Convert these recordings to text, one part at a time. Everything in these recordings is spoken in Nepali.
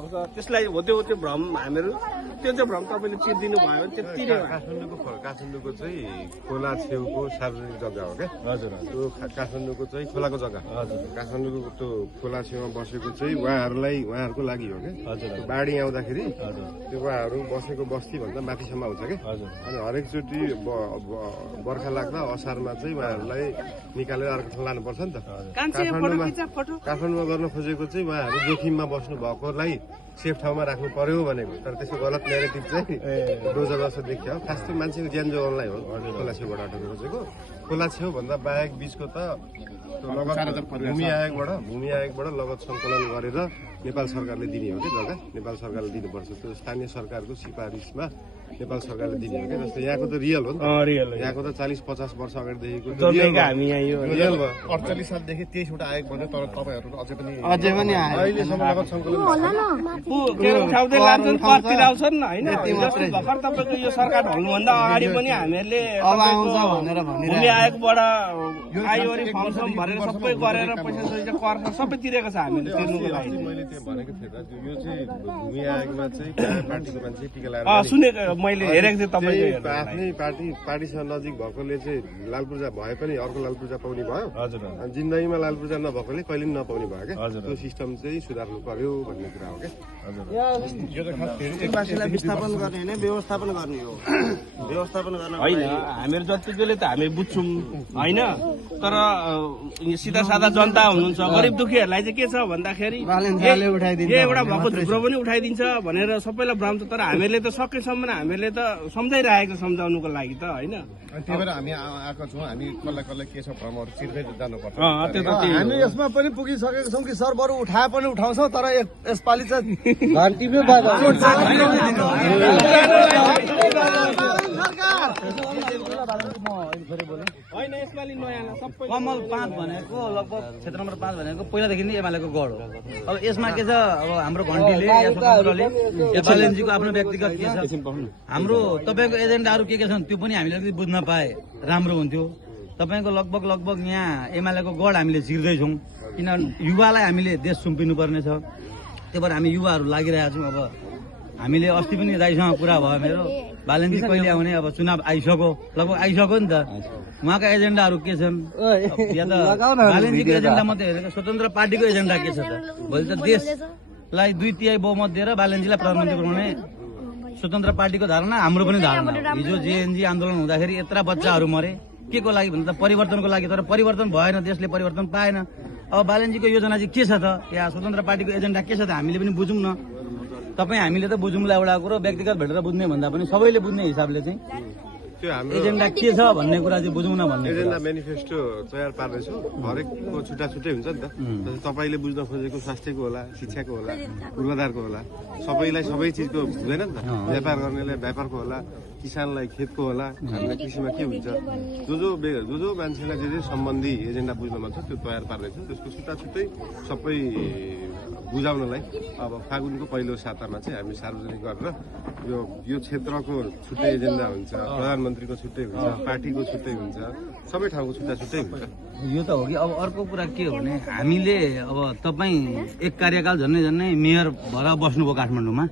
भएको छ त्यसलाई हो त्यो भ्रम हामीहरू त्यो चाहिँ भ्रम तपाईँले चिर्दिनु भयो भने त्यति नै काठमाडौँको चाहिँ खोला छेउको सार्वजनिक जग्गा हो क्या हजुर त्यो काठमाडौँको चाहिँ खोलाको जग्गा हजुर काठमाडौँको त्यो खोला छेउमा बसेको चाहिँ उहाँहरूको लागि हो क्या हजुर बाढी आउँदाखेरि हजुर त्यो उहाँहरू बसेको बस्ती भन्दा माथिसम्म आउँछ क्या हजुर अनि हरेकचोटि बर्खा लाग्दा असारमा चाहिँ उहाँहरूलाई निकालेर अर्को ठाउँ लानुपर्छ नि त काठमाडौँमा गर्न खोजेको चाहिँ उहाँहरू जोखिममा बस्नु भएकोलाई सेफ ठाउँमा राख्नु पर्यो भनेको तर त्यसको गलत नेगेटिभ चाहिँ डोजर जस्तो देखियो खास त्यो मान्छेको ज्यान जोगाउनलाई हो खोला छेउबाट हटाउनु खोजेको खोला छेउ भन्दा बाहेक बिचको त भूमि आयोगबाट लगत सङ्कलन गरेर नेपाल सरकारले दिने हो कि जग्गा नेपाल सरकारले दिनुपर्छ त्यो स्थानीय सरकारको सिफारिसमा नेपाल सरकारले दिने हो कि जस्तो यहाँको त रियल हो नि यहाँको त 40-50 वर्ष अगाडिदेखिको हामी रियल भयो 48 सालदेखि 23वटा आयोग भन्यो तर तपाईँहरू अझै पनि अहिलेसम्म लगत सङ्कलन उठाउँदै लान्छन् करतिर आउँछन् होइन भर्खर तपाईँको यो सरकार ढल्नुभन्दा अगाडि पनि हामीहरूले भूमि आयोगबाट आयोरी फर्म भरेर सबै गरेर पैसा सैसा कर सबै तिरेको छ हामीले तिर्नुको लागि मैले त्यो भनेको थिएँ त यो चाहिँ भूमि आयोगमा चाहिँ पार्टीको मान्छे टिका लगाएर सुनेको मैले हेरेको थिएँ तपाईँको आफ्नै पार्टीसँग नजिक भएकोले चाहिँ लाल पूर्जा भए पनि अर्को लाल पूर्जा पाउने भयो हजुर अनि जिन्दगीमा लाल पूर्जा नभएकोले कहिले पनि नपाउने भयो क्या त्यो सिस्टम चाहिँ सुधार्नु पर्यो भन्ने कुरा हो क्या विस्थापन गर्ने होइन व्यवस्थापन गर्ने हो व्यवस्थापन गर्न होइन हामीहरू जतिकोले त हामी बुझ्छौँ होइन तर सिधा साधा जनता हुनुहुन्छ गरिब दुखीहरूलाई चाहिँ के छ भन्दाखेरि एउटा भएको झुक्रो पनि उठाइदिन्छ भनेर सबैलाई भ्रम छ तर हामीहरूले त सकेसम्म हामीहरूले त सम्झाइरहेको सम्झाउनुको लागि त होइन त्यही भएर हामी आएको छौँ हामी कसलाई के छ भ्रमहरू चिर्दै जानुपर्छ हामी यसमा पनि पुगिसकेको छौँ कि सर बरु उठाए पनि उठाउँछौँ तर यसपालि चाहिँ कमल 5 भनेको लगभग क्षेत्र नम्बर 5 भनेको पहिलादेखि नै एमालेको गढ हो अब यसमा के छ अब हाम्रो घन्टीले या स्वतन्त्रले या बालेनजीको आफ्नो व्यक्तिगत के छ हाम्रो तपाईँको एजेन्डाहरू के छन् त्यो पनि हामीले अलिकति बुझ्न पाए राम्रो हुन्थ्यो तपाईँको लगभग यहाँ एमालेको गढ हामीले छिर्दैछौँ किनभने युवालाई हामीले देश सुम्पिनु पर्ने छ त्यही भएर हामी युवाहरू लागिरहेका छौँ अब हामीले अस्ति पनि दाइसँग कुरा भयो मेरो बालेनजी कहिले आउने अब चुनाव आइसक्यो लगभग आइसक्यो नि त उहाँका एजेन्डाहरू के छन् या त बालेनजीको एजेन्डा मात्रै हेरेको स्वतन्त्र पार्टीको एजेन्डा के छ त भोलि त देशलाई 2/3 बहुमत दिएर बालेनजीलाई प्रधानमन्त्री बनाउने स्वतन्त्र पार्टीको धारणा हाम्रो पनि धारणा हिजो जेएनजी आन्दोलन हुँदाखेरि यत्रा बच्चाहरू मरे के को लागि भन्दा परिवर्तनको लागि तर परिवर्तन भएन देशले परिवर्तन पाएन अब बालेनजीको योजना चाहिँ के छ त या स्वतन्त्र पार्टीको एजेन्डा के छ त हामीले पनि बुझौँ न तपाईँ हामीले त बुझौँला एउटा कुरो व्यक्तिगत भेटेर बुझ्ने भन्दा पनि सबैले बुझ्ने हिसाबले चाहिँ त्यो हाम्रो एजेन्डा के छ भन्ने कुरा चाहिँ बुझौँ न भन्ने एजेन्डा मेनिफेस्टो तयार पार्दैछौँ हरेकको छुट्टा छुट्टै हुन्छ नि त तपाईँले बुझ्न खोजेको स्वास्थ्यको होला शिक्षाको होला पूर्वाधारको होला सबैलाई सबै चिजको हुँदैन नि त व्यापार गर्नेलाई व्यापारको होला किसानलाई खेतको होला हामीलाई कृषिमा के हुन्छ जो मान्छेलाई जे सम्बन्धी एजेन्डा बुझ्न मन छ त्यो तयार पार्दैछौँ त्यसको छुट्टा छुट्टै सबै बुझाउनलाई अब फागुनको पहिलो सातामा चाहिँ हामी सार्वजनिक गरेर यो क्षेत्रको छुट्टै एजेन्डा हुन्छ प्रधानमन्त्रीको छुट्टै हुन्छ पार्टीको छुट्टै हुन्छ सबै ठाउँको छुट्टा छुट्टै हुन्छ यो त हो कि अब अर्को कुरा के हो भने हामीले अब तपाईँ एक कार्यकाल झन्डै मेयर भएर बस्नुभयो काठमाडौँमा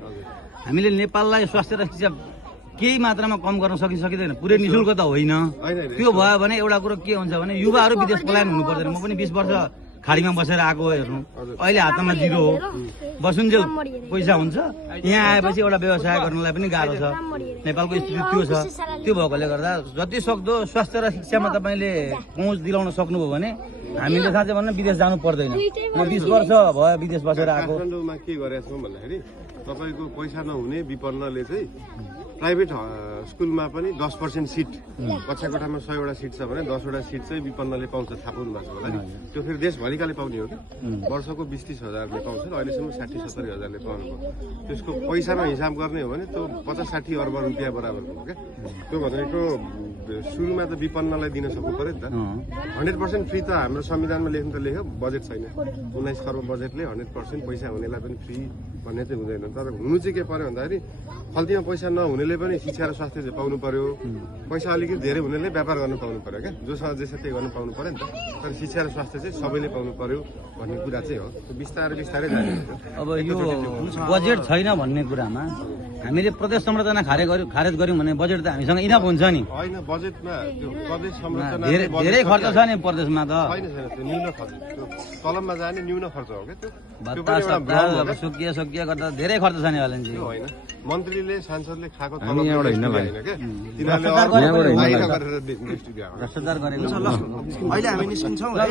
हामीले नेपाललाई स्वास्थ्य र शिक्षा केही मात्रामा कम गर्न सकिँदैन पुरै निशुल्क त होइन त्यो भयो भने एउटा कुरो के हुन्छ भने युवाहरू विदेश पलायन हुनु पर्दैन म पनि 20 वर्ष खाडीमा बसेर आएको हेर्नु अहिले हातमा 0 हो बसुन्जेल पैसा हुन्छ यहाँ आएपछि एउटा व्यवसाय गर्नलाई पनि गाह्रो छ नेपालको स्थिति त्यो छ त्यो भएकोले गर्दा जति सक्दो स्वास्थ्य र शिक्षामा तपाईँले पहुँच दिलाउन सक्नुभयो भने हामीले साँच्चै भन्नु विदेश जानु पर्दैन म 20 वर्ष भयो विदेश बसेर आएको काठमाडौँमा के गरेका छौँ भन्दाखेरि तपाईँको पैसा नहुने विपन्नले चाहिँ प्राइभेट स्कुलमा पनि 10% सिट कक्षा कोठामा 100वटा सिट छ भने 10वटा सिट चाहिँ विपन्नले पाउँछ थाहा पाउनु भएको छ होला नि त्यो फेरि देशभरिकाले पाउने हो कि वर्षको 20-30 हजारले पाउँछ अहिलेसम्म 60-70 हजारले पाउनु त्यसको पैसामा हिसाब गर्ने हो भने त्यो 50-60 अर्ब रुपियाँ बराबरको हो क्या त्यो भनेको सुरुमा त विपन्नलाई दिन सक्नु पर्यो नि त 100% फ्री त हाम्रो संविधानमा लेख्नु त लेख्यो बजेट छैन 19 खर्ब बजेटले 100% पैसा हुनेलाई पनि फ्री भन्ने चाहिँ हुँदैन तर हुनु चाहिँ के पर्यो भन्दाखेरि खल्तीमा पैसा नहुनेले पनि शिक्षा र स्वास्थ्य चाहिँ पाउनु पर्यो पैसा अलिकति धेरै हुनेले व्यापार गर्न पाउनु पर्यो क्या जोसँग जे छ त्यही गर्न पाउनु पर्यो नि त तर शिक्षा र स्वास्थ्य चाहिँ सबैले पाउनु पर्यो भन्ने कुरा चाहिँ हो बिस्तारै बिस्तारै जाने अब यो बजेट छैन भन्ने कुरामा हामीले प्रदेश संरचना खारेज गर्यौँ भने बजेट त हामीसँग इनफ हुन्छ नि होइन बजेटमा त्यो प्रदेश संरचना धेरै खर्च छ नि प्रदेशमा त छैन छैन त्यो न्यून खर्च त्यो कलममा जाने न्यून खर्च हो क्या त्यो भत्ता सत्ता अब सुकिया गर्दा धेरै खर्च छ नि हलेनजी त्यो होइन मन्त्रीले सांसदले खाएको तलब होइन क्या तिनीहरूले बाहिर गरेर भ्रष्टाचार गरेको ल अहिले हामी निस्किन्छौँ है